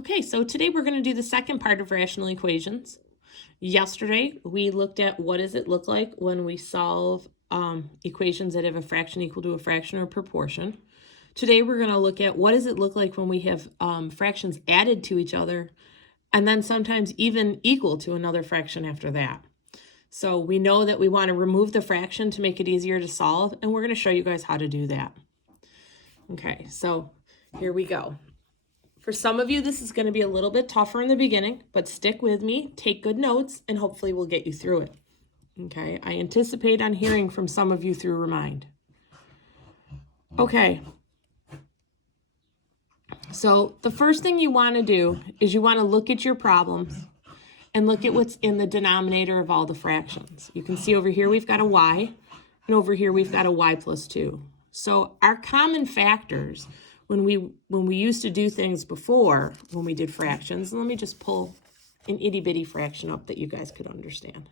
Okay, so today we're going to do the second part of rational equations. Yesterday, we looked at what does it look like when we solve equations that have a fraction equal to a fraction or proportion. Today, we're going to look at what does it look like when we have fractions added to each other and then sometimes even equal to another fraction after that. So we know that we want to remove the fraction to make it easier to solve, and we're going to show you guys how to do that. Okay, so here we go. For some of you, this is going to be a little bit tougher in the beginning, but stick with me, take good notes, and hopefully we'll get you through it. Okay, I anticipate on hearing from some of you through Remind. Okay, so the first thing you want to do is you want to look at your problems and look at what's in the denominator of all the fractions. You can see over here we've got a y, and over here we've got a y plus 2. So our common factors, when we used to do things before, when we did fractions, let me just pull an itty-bitty fraction up that you guys could understand.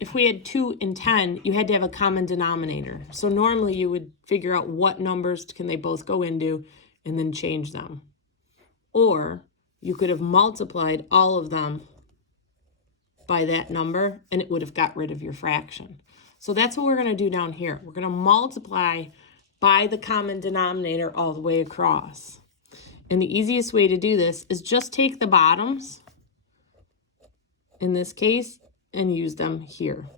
If we had 2 and 10, you had to have a common denominator. So normally you would figure out what numbers can they both go into and then change them. Or you could have multiplied all of them by that number and it would have got rid of your fraction. So that's what we're going to do down here. We're going to multiply by the common denominator all the way across. And the easiest way to do this is just take the bottoms, in this case, and use them here.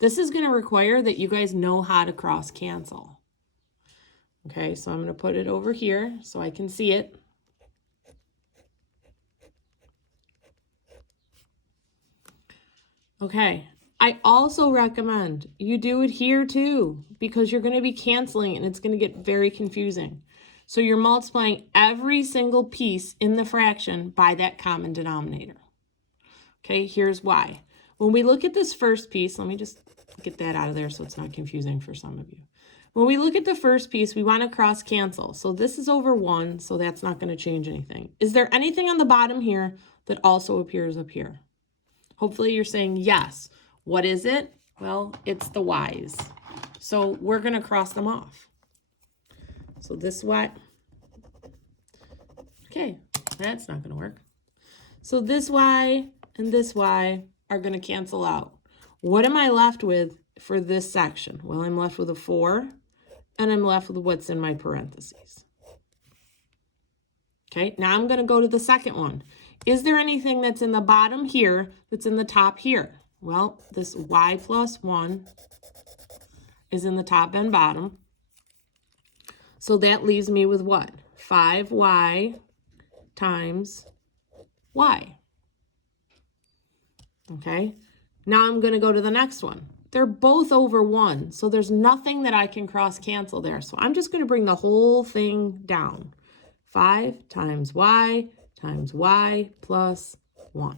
This is going to require that you guys know how to cross cancel. Okay, so I'm going to put it over here so I can see it. Okay. I also recommend you do it here too, because you're going to be canceling and it's going to get very confusing. So you're multiplying every single piece in the fraction by that common denominator. Okay, here's why. When we look at this first piece, let me just get that out of there so it's not confusing for some of you. When we look at the first piece, we want to cross cancel. So this is over 1, so that's not going to change anything. Is there anything on the bottom here that also appears up here? Hopefully you're saying yes. What is it? Well, it's the y's. So we're going to cross them off. So this y, okay, that's not going to work. So this y and this y are going to cancel out. What am I left with for this section? Well, I'm left with a 4, and I'm left with what's in my parentheses. Okay, now I'm going to go to the second one. Is there anything that's in the bottom here that's in the top here? Well, this y plus 1 is in the top and bottom. So that leaves me with what? 5y times y. Okay, now I'm going to go to the next one. They're both over 1, so there's nothing that I can cross cancel there. So I'm just going to bring the whole thing down. 5 times y plus 1.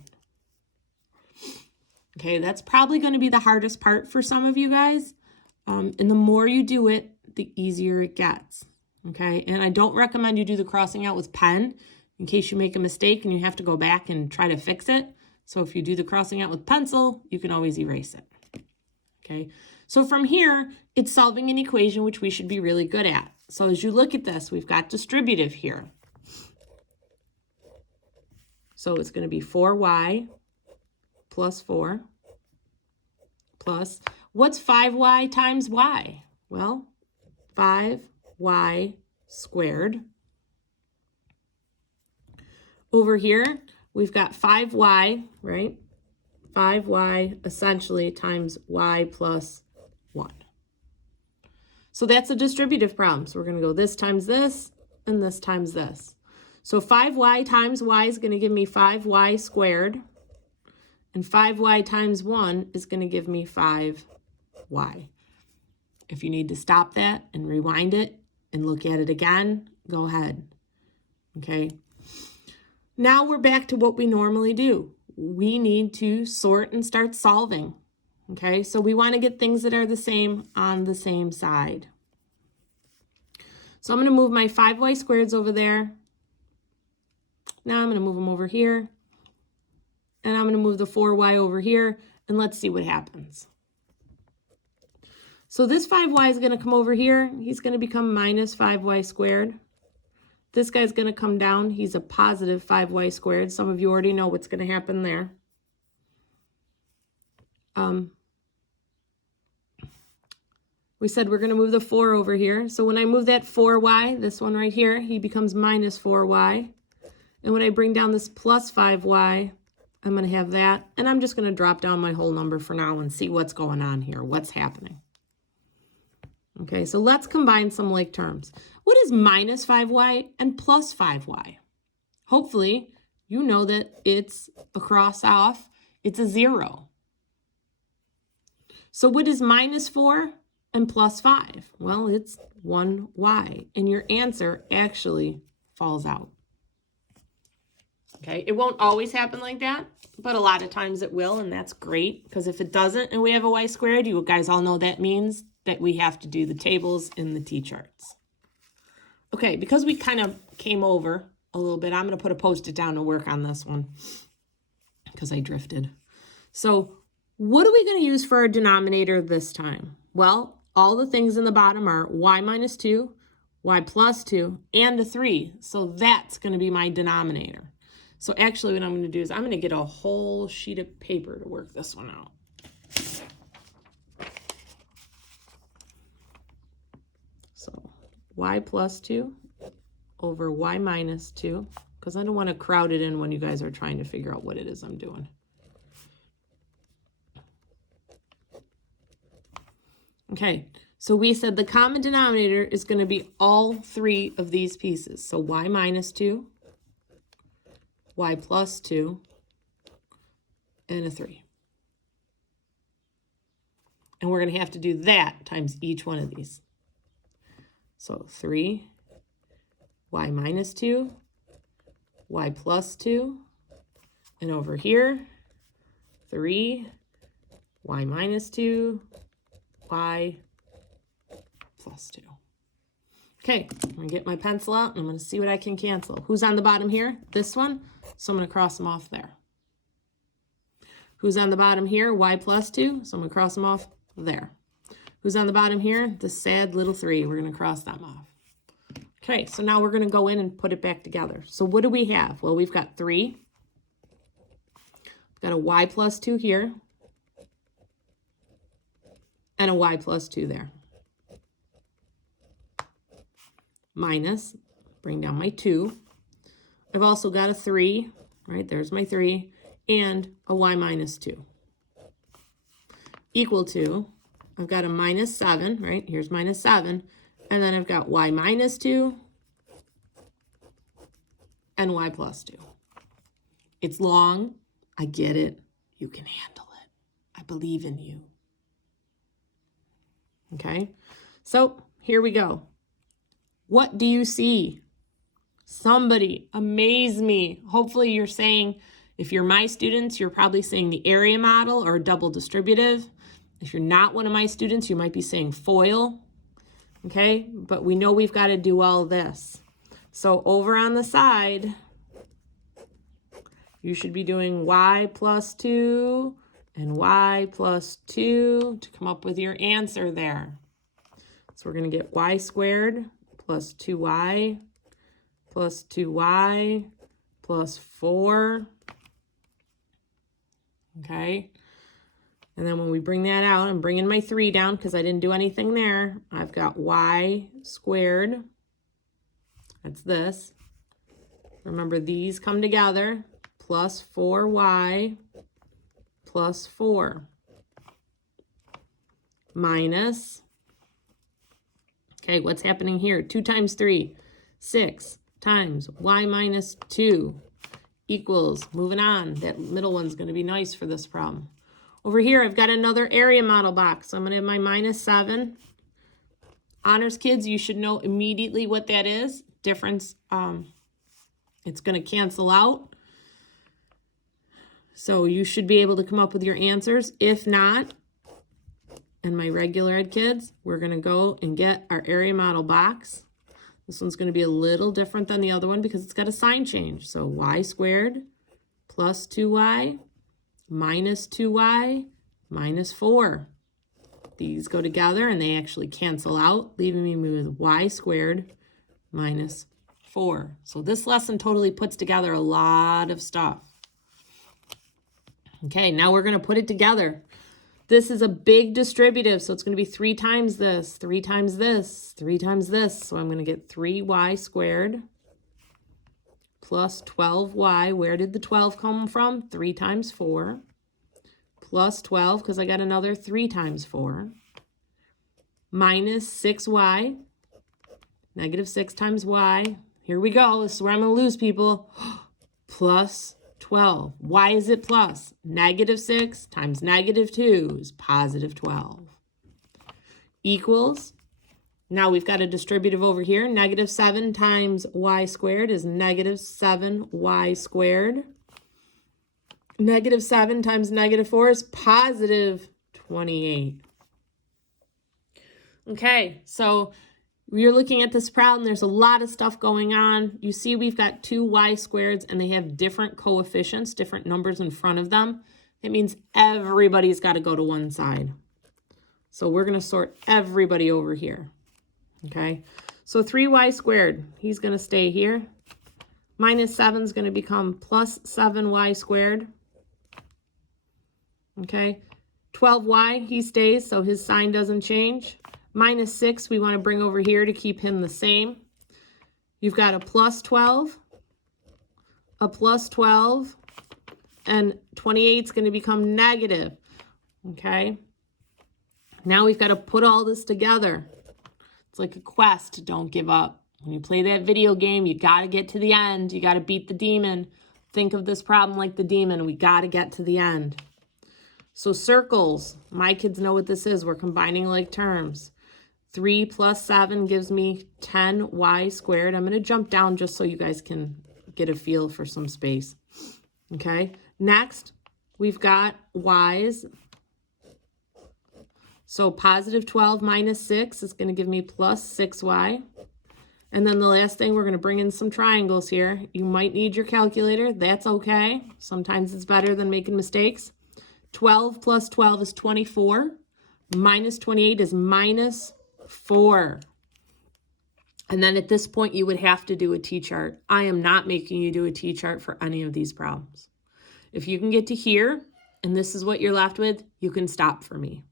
Okay, that's probably going to be the hardest part for some of you guys. And the more you do it, the easier it gets. Okay, and I don't recommend you do the crossing out with pen in case you make a mistake and you have to go back and try to fix it. So if you do the crossing out with pencil, you can always erase it. Okay, so from here, it's solving an equation which we should be really good at. So as you look at this, we've got distributive here. So it's going to be 4y plus 4 plus, what's 5y times y? Well, 5y squared. Over here, we've got 5y, right? 5y essentially times y plus 1. So that's a distributive problem. So we're going to go this times this and this times this. So 5y times y is going to give me 5y squared. And 5y times 1 is going to give me 5y. If you need to stop that and rewind it and look at it again, go ahead. Okay. Now we're back to what we normally do. We need to sort and start solving. Okay, so we want to get things that are the same on the same side. So I'm going to move my 5y squareds over there. Now I'm going to move them over here. And I'm going to move the 4y over here, and let's see what happens. So this 5y is going to come over here. He's going to become minus 5y squared. This guy's going to come down. He's a positive 5y squared. Some of you already know what's going to happen there. We said we're going to move the 4 over here. So when I move that 4y, this one right here, he becomes minus 4y. And when I bring down this plus 5y, I'm going to have that. And I'm just going to drop down my whole number for now and see what's going on here, what's happening. Okay, so let's combine some like terms. What is minus 5y and plus 5y? Hopefully, you know that it's a cross off. It's a 0. So what is minus 4 and plus 5? Well, it's 1y. And your answer actually falls out. Okay, it won't always happen like that, but a lot of times it will, and that's great, because if it doesn't and we have a y squared, you guys all know that means that we have to do the tables in the t-charts. Okay, because we kind of came over a little bit, I'm going to put a post-it down to work on this one because I drifted. So what are we going to use for our denominator this time? Well, all the things in the bottom are y minus 2, y plus 2, and a 3. So that's going to be my denominator. So actually what I'm going to do is I'm going to get a whole sheet of paper to work this one out. So y plus 2 over y minus 2, because I don't want to crowd it in when you guys are trying to figure out what it is I'm doing. Okay, so we said the common denominator is going to be all 3 of these pieces. So y minus 2, y plus 2, and a 3. And we're going to have to do that times each one of these. So 3, y minus 2, y plus 2, and over here, 3, y minus 2, y plus 2. Okay, I'm going to get my pencil out, and I'm going to see what I can cancel. Who's on the bottom here? This one. So I'm going to cross them off there. Who's on the bottom here? Y plus 2. So I'm going to cross them off there. Who's on the bottom here? The sad little 3. We're going to cross them off. Okay, so now we're going to go in and put it back together. So what do we have? Well, we've got 3. We've got a y plus 2 here. And a y plus 2 there. Minus, bring down my 2. I've also got a 3, right? There's my 3. And a y minus 2. Equal to, I've got a minus 7, right? Here's minus 7. And then I've got y minus 2 and y plus 2. It's long. I get it. You can handle it. I believe in you. Okay, so here we go. What do you see? Somebody amaze me. Hopefully you're saying, if you're my students, you're probably saying the area model or double distributive. If you're not one of my students, you might be saying FOIL. Okay, but we know we've got to do all this. So over on the side, you should be doing y plus 2 and y plus 2 to come up with your answer there. So we're going to get y squared plus 2y plus 2y plus 4. Okay. And then when we bring that out, I'm bringing my 3 down because I didn't do anything there. I've got y squared. That's this. Remember, these come together. Plus 4y plus 4. Minus. Okay, what's happening here? 2 times 3. 6 times y minus 2 equals, moving on. That middle one's going to be nice for this problem. Over here, I've got another area model box. So I'm going to have my minus 7. Honors kids, you should know immediately what that is. Difference, it's going to cancel out. So you should be able to come up with your answers. If not, and my regular ed kids, we're going to go and get our area model box. This one's going to be a little different than the other one because it's got a sign change. So y squared plus 2y minus 2y minus 4. These go together and they actually cancel out, leaving me with y squared minus 4. So this lesson totally puts together a lot of stuff. Okay, now we're going to put it together. This is a big distributive, so it's going to be 3 times this, 3 times this, 3 times this. So I'm going to get 3y squared plus 12y. Where did the 12 come from? 3 times 4. Plus 12, because I got another 3 times 4. Minus 6y. Negative 6 times y. Here we go. This is where I'm going to lose people. Plus 12. Why is it plus? Negative 6 times negative 2 is positive 12. Equals. Now we've got a distributive over here. Negative 7 times y squared is negative 7y squared. Negative 7 times negative 4 is positive 28. Okay, so you're looking at this problem. There's a lot of stuff going on. You see we've got 2 y squareds and they have different coefficients, different numbers in front of them. It means everybody's got to go to one side. So we're going to sort everybody over here. Okay, so 3y squared, he's going to stay here. Minus 7 is going to become plus 7y squared. Okay, 12y, he stays, so his sign doesn't change. Minus 6, we want to bring over here to keep him the same. You've got a plus 12, and 28 is going to become negative. Okay, now we've got to put all this together. It's like a quest. Don't give up. When you play that video game, you got to get to the end. You got to beat the demon. Think of this problem like the demon. We got to get to the end. So circles, my kids know what this is. We're combining like terms. 3 plus 7 gives me 10y squared. I'm going to jump down just so you guys can get a feel for some space. Okay, next we've got y's. So positive 12 minus 6 is going to give me plus 6y. And then the last thing, we're going to bring in some triangles here. You might need your calculator. That's okay. Sometimes it's better than making mistakes. 12 plus 12 is 24. Minus 28 is minus 4. And then at this point, you would have to do a T-chart. I am not making you do a T-chart for any of these problems. If you can get to here, and this is what you're left with, you can stop for me.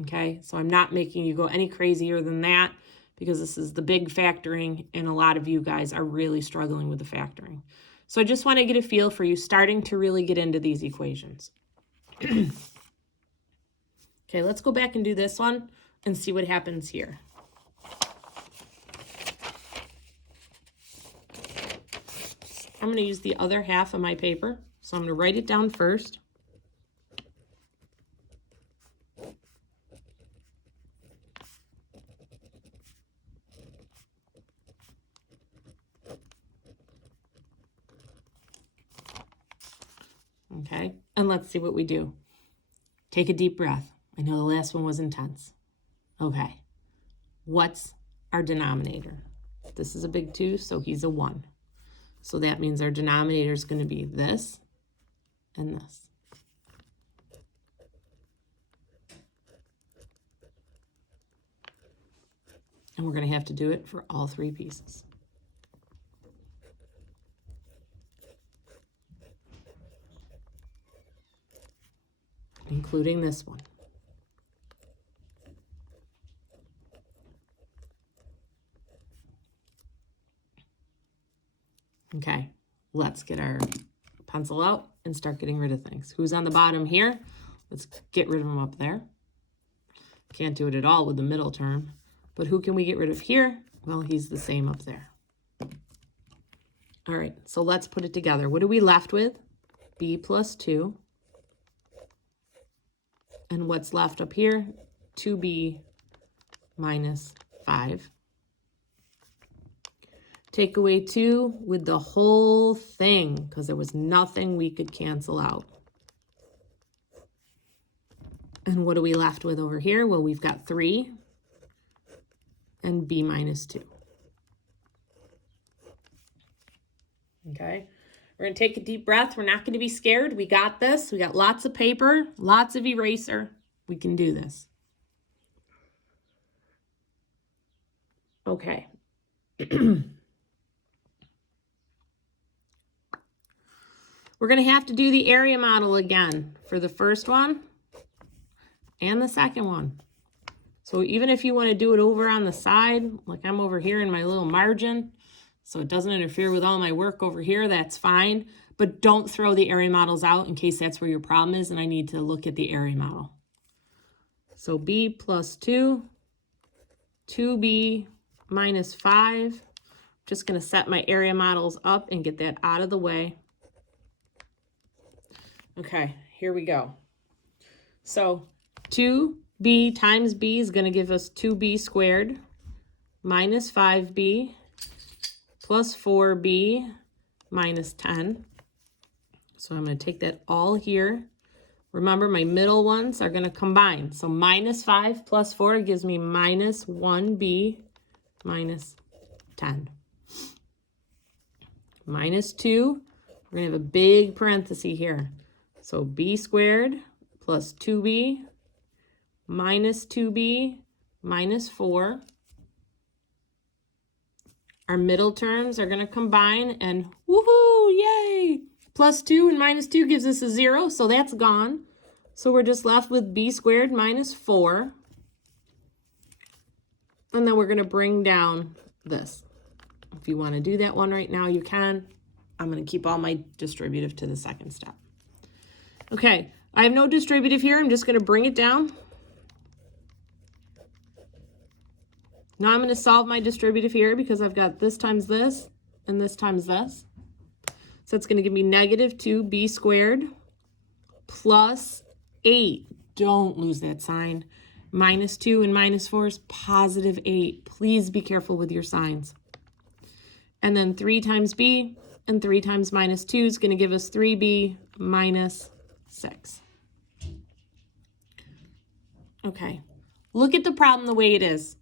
Okay, so I'm not making you go any crazier than that because this is the big factoring, and a lot of you guys are really struggling with the factoring. So I just want to get a feel for you starting to really get into these equations. Okay, let's go back and do this one and see what happens here. I'm going to use the other half of my paper. So I'm going to write it down first. Okay, and let's see what we do. Take a deep breath. I know the last one was intense. Okay, what's our denominator? This is a big 2, so he's a 1. So that means our denominator is going to be this and this. And we're going to have to do it for all 3 pieces. Including this one. Okay, let's get our pencil out and start getting rid of things. Who's on the bottom here? Let's get rid of them up there. Can't do it at all with the middle term. But who can we get rid of here? Well, he's the same up there. All right, so let's put it together. What are we left with? B plus 2. And what's left up here? 2b minus 5. Take away 2 with the whole thing because there was nothing we could cancel out. And what are we left with over here? Well, we've got 3 and b minus 2. Okay, we're going to take a deep breath. We're not going to be scared. We got this. We got lots of paper, lots of eraser. We can do this. Okay. We're going to have to do the area model again for the first one and the second one. So even if you want to do it over on the side, like I'm over here in my little margin, so it doesn't interfere with all my work over here, that's fine. But don't throw the area models out in case that's where your problem is and I need to look at the area model. So b plus 2, 2b minus 5. Just going to set my area models up and get that out of the way. Okay, here we go. So 2b times b is going to give us 2b squared minus 5b plus 4b minus 10. So I'm going to take that all here. Remember, my middle ones are going to combine. So minus 5 plus 4 gives me minus 1b minus 10. Minus 2, we're going to have a big parenthesis here. So b squared plus 2b minus 2b minus 4. Our middle terms are going to combine and woohoo, yay! Plus 2 and minus 2 gives us a 0, so that's gone. So we're just left with b squared minus 4. And then we're going to bring down this. If you want to do that one right now, you can. I'm going to keep all my distributive to the second step. Okay, I have no distributive here. I'm just going to bring it down. Now I'm going to solve my distributive here because I've got this times this and this times this. So it's going to give me negative 2b squared plus 8. Don't lose that sign. Minus 2 and minus 4 is positive 8. Please be careful with your signs. And then 3 times b and 3 times minus 2 is going to give us 3b minus 6. Okay, look at the problem the way it is.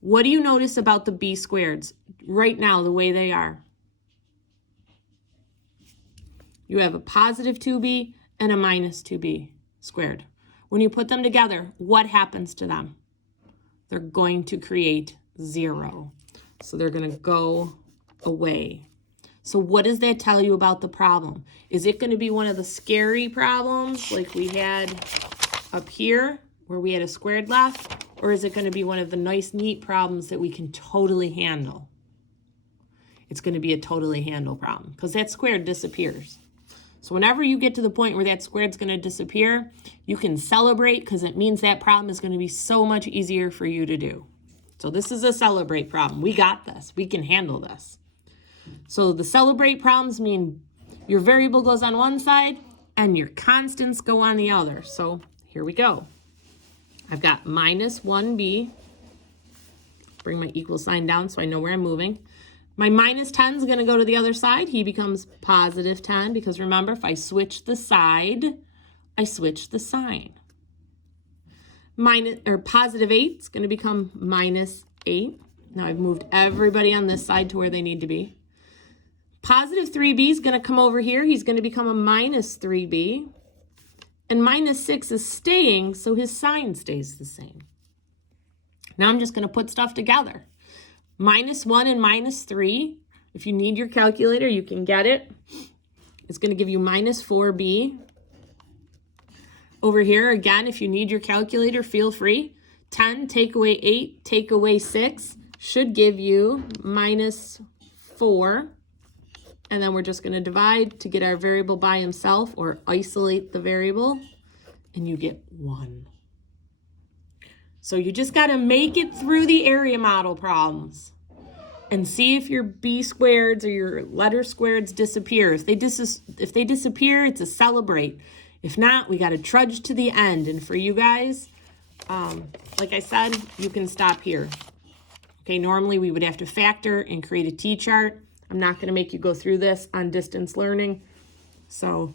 What do you notice about the b squareds right now, the way they are? You have a positive 2b and a minus 2b squared. When you put them together, what happens to them? They're going to create 0. So they're going to go away. So what does that tell you about the problem? Is it going to be one of the scary problems like we had up here where we had a squared left? Or is it going to be one of the nice, neat problems that we can totally handle? It's going to be a totally handle problem because that squared disappears. So whenever you get to the point where that squared's going to disappear, you can celebrate because it means that problem is going to be so much easier for you to do. So this is a celebrate problem. We got this. We can handle this. So the celebrate problems mean your variable goes on one side and your constants go on the other. So here we go. I've got minus 1b. Bring my equal sign down so I know where I'm moving. My minus 10 is going to go to the other side. He becomes positive 10 because remember, if I switch the side, I switch the sign. Positive 8 is going to become minus 8. Now I've moved everybody on this side to where they need to be. Positive 3b is going to come over here. He's going to become a minus 3b. And minus 6 is staying, so his sign stays the same. Now I'm just going to put stuff together. Minus 1 and minus 3, if you need your calculator, you can get it. It's going to give you minus 4b. Over here, again, if you need your calculator, feel free. 10 take away 8, take away 6 should give you minus 4. And then we're just going to divide to get our variable by himself or isolate the variable, and you get 1. So you just got to make it through the area model problems and see if your b squareds or your letter squareds disappear. If they disappear, it's a celebrate. If not, we got to trudge to the end. And for you guys, like I said, you can stop here. Okay, normally we would have to factor and create a T-chart. I'm not going to make you go through this on distance learning. So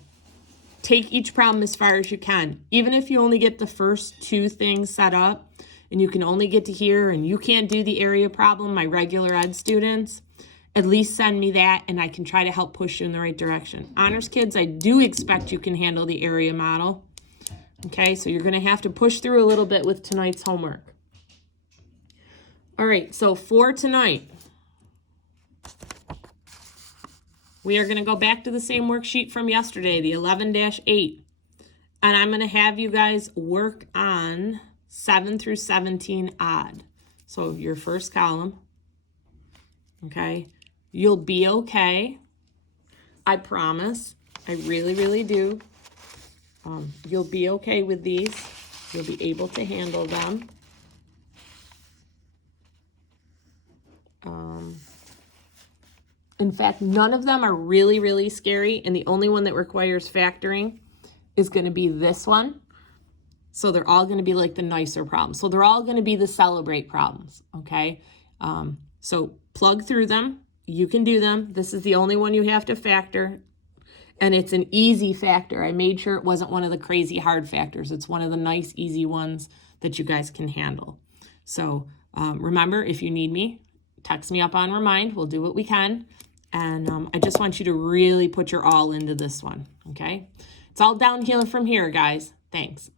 take each problem as far as you can. Even if you only get the first 2 things set up and you can only get to here and you can't do the area problem, my regular ed students, at least send me that and I can try to help push you in the right direction. Honors kids, I do expect you can handle the area model. Okay, so you're going to have to push through a little bit with tonight's homework. All right, so for tonight, we are going to go back to the same worksheet from yesterday, the 11-8. And I'm going to have you guys work on 7 through 17 odd. So your first column, okay? You'll be okay. I promise. I really, really do. You'll be okay with these. You'll be able to handle them. In fact, none of them are really, really scary, and the only one that requires factoring is going to be this one. So they're all going to be like the nicer problems. So they're all going to be the celebrate problems, okay? So plug through them. You can do them. This is the only one you have to factor, and it's an easy factor. I made sure it wasn't one of the crazy hard factors. It's one of the nice, easy ones that you guys can handle. So remember, if you need me, text me up on Remind. We'll do what we can. And I just want you to really put your all into this one, okay? It's all downhill from here, guys. Thanks.